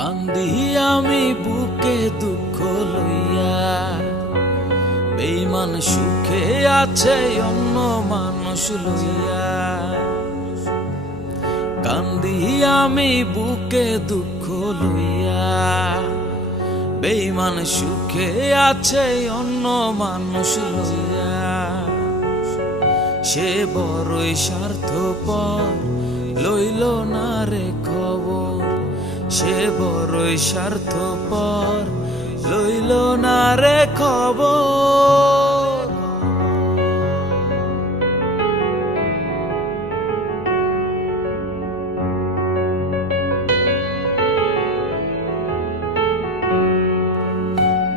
কান্দি আমি বুকে দুঃখ লইয়া, বেঈমান সুখে আছে অন্য মানুষ লইয়া। কান্দি আমি বুকে দুঃখ লইয়া, বেঈমান সুখে আছে অন্য মানুষ লইয়া। সে বড়ই স্বার্থপর, লইল না রে খবর। সে বড়ই স্বার্থপর, লইল না রে খবর।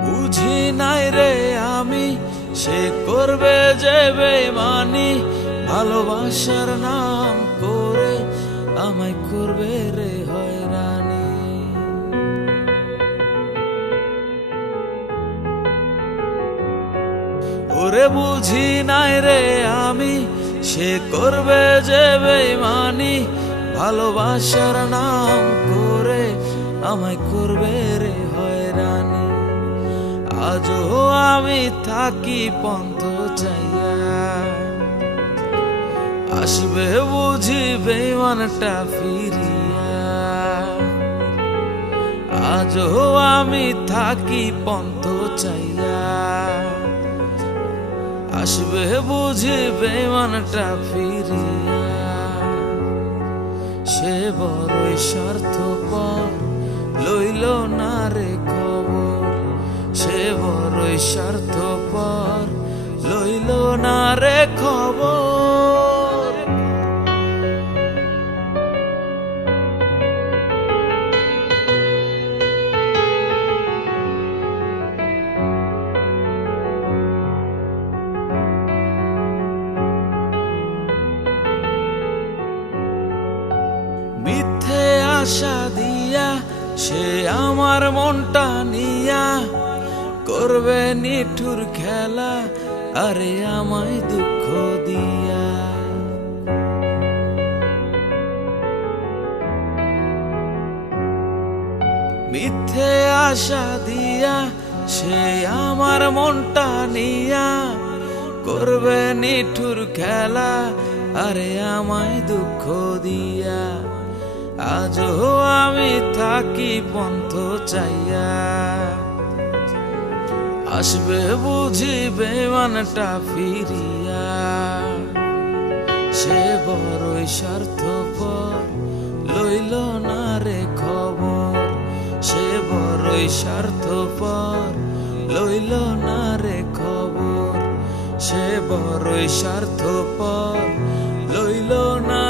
বুঝি নাই রে আমি, সে করবে যে বেঈমানি। ভালোবাসার নাম করে আমায় করবে রে হয়রানি। ওরে বুঝি নাই রে আমি, সে করবে যে বেঈমানি। ভালোবাসার নাম করে আমায় করবে রে হয়রানি। আজও আমি থাকি পন্থ চাইয়া, আসবে বুঝি বেঈমানটা ফিরিয়া। আজও আমি থাকি পন্থ চাইয়া, আসবে বুঝি বেঈমানটা ফিরিয়া। সে বড়ই স্বার্থপর, লইল না রে খবর। সে বড়ই স্বার্থপর, লইল না রে খবর। মিথ্যে আশা দিয়া সে আমার মনটা নিয়া, করবে নিঠুর খেলা আরে আমায় দুঃখ দিয়া। মিথ্যে আশা দিয়া সে আমার মনটা নিয়া, করবে নিঠুর খেলা আরে আমায় দুঃখ দিয়া। আজও আমি থাকি পন্থ চাইয়া, আসবে বুঝি বেঈমানটা ফিরিয়া। সে বড়ই স্বার্থপর, লইল না রে খবর। সে বড়ই স্বার্থপর, লইল না রে খবর। সে বড়ই স্বার্থপর, লইল না